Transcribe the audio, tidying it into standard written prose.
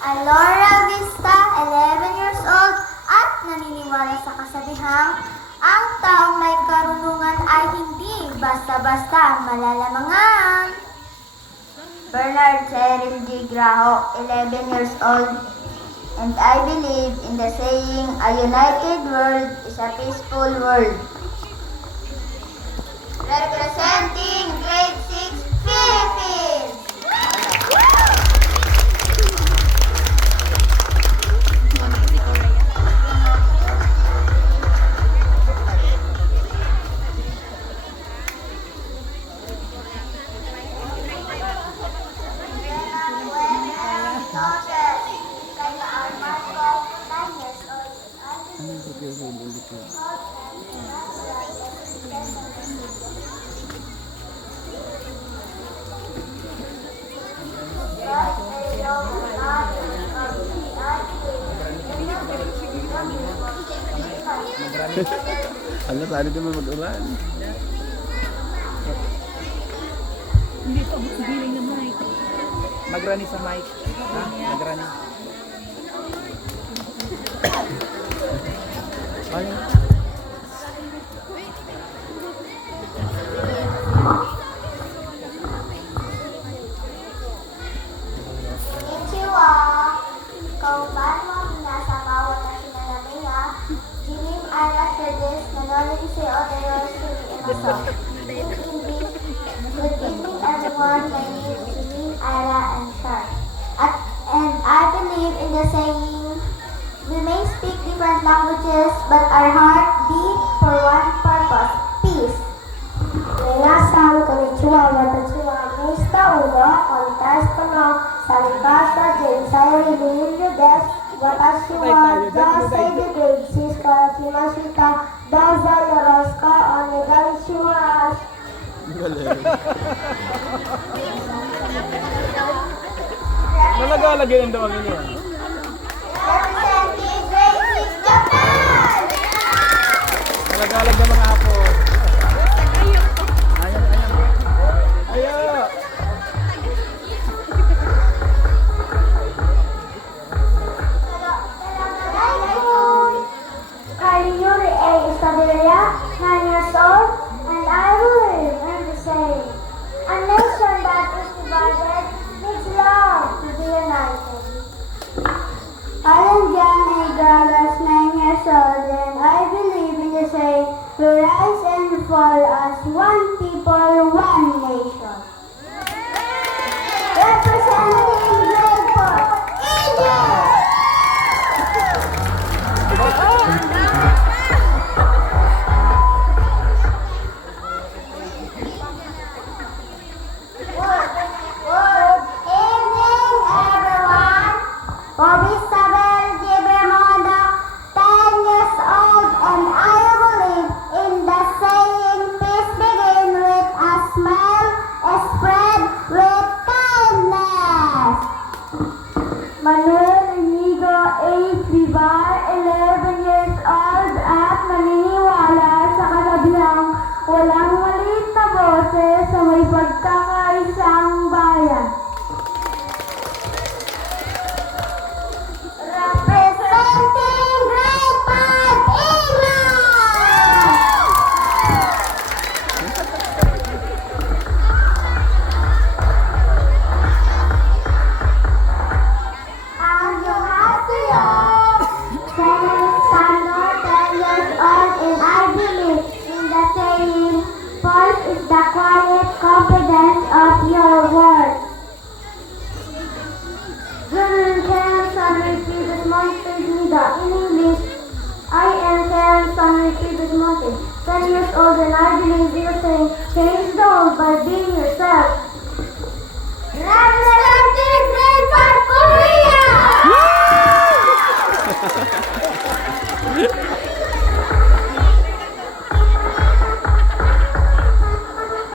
Alora Vista, 11 years old, at naniniwala sa kasabihang ang taong may karunungan ay hindi basta-basta malalamangan. Bernard Cyril G. Graho, 11 years old, and I believe in the saying, a united world is a peaceful world. Representing grade 6 Philippines! Alam, sana di mo mag-uran. Hindi pa giling na mic. Magrani sa mic. Ha? Magrani. Ano? Konnichiwa! Konbanwa minasama watashi no name wa Jimin Arasa desu. Nanonood sa Oderosu Emaso. In English, good evening everyone. My name is Jimin Ara and Shar. And I believe in the saying, we may speak different languages, but our heart beat for one purpose, peace. Minasan, konnichiwa, watashi wa Mr. Uno, contesto no Sarikasa Jinsai Rinyu desu. Watashi wa Josei de grade 6 から来ました。どうぞよろしくお願いします。 Nalagalagay ang dawag niya. Representing grade 6 Japan! Nalagalag ng mga apo. Ayaw, ayaw. Ayaw! Kariuri A. Isabella, 9 years old, and I believe in the saying, a nation that is divided needs love to be united. Alan John A. Gragas, 9 years old, and I believe in the saying, we rise and fall as one people, one nation. Representing grade 4, Egypt! Good evening, everyone. Bobby Isabel Gibermondo, 10 years old, and I believe in the saying, peace begin with a smile, spread with kindness. Manuel Inigo A. Vivar, 11 years old, at naniniwala sa kasabihang walang maliit na boses sa may pagkakaisang bayan. Representing grade 5, England! Annyeonghaseyo! Kenneth Sandor, 10 years old, and I believe in the saying, voice is the quiet confidence of your word. Jun Karen Sunny Peters Monte Nida. In English, I am Karen Sunny Peters Monte, 10 years old, and I believe in the saying, change the world by being yourself.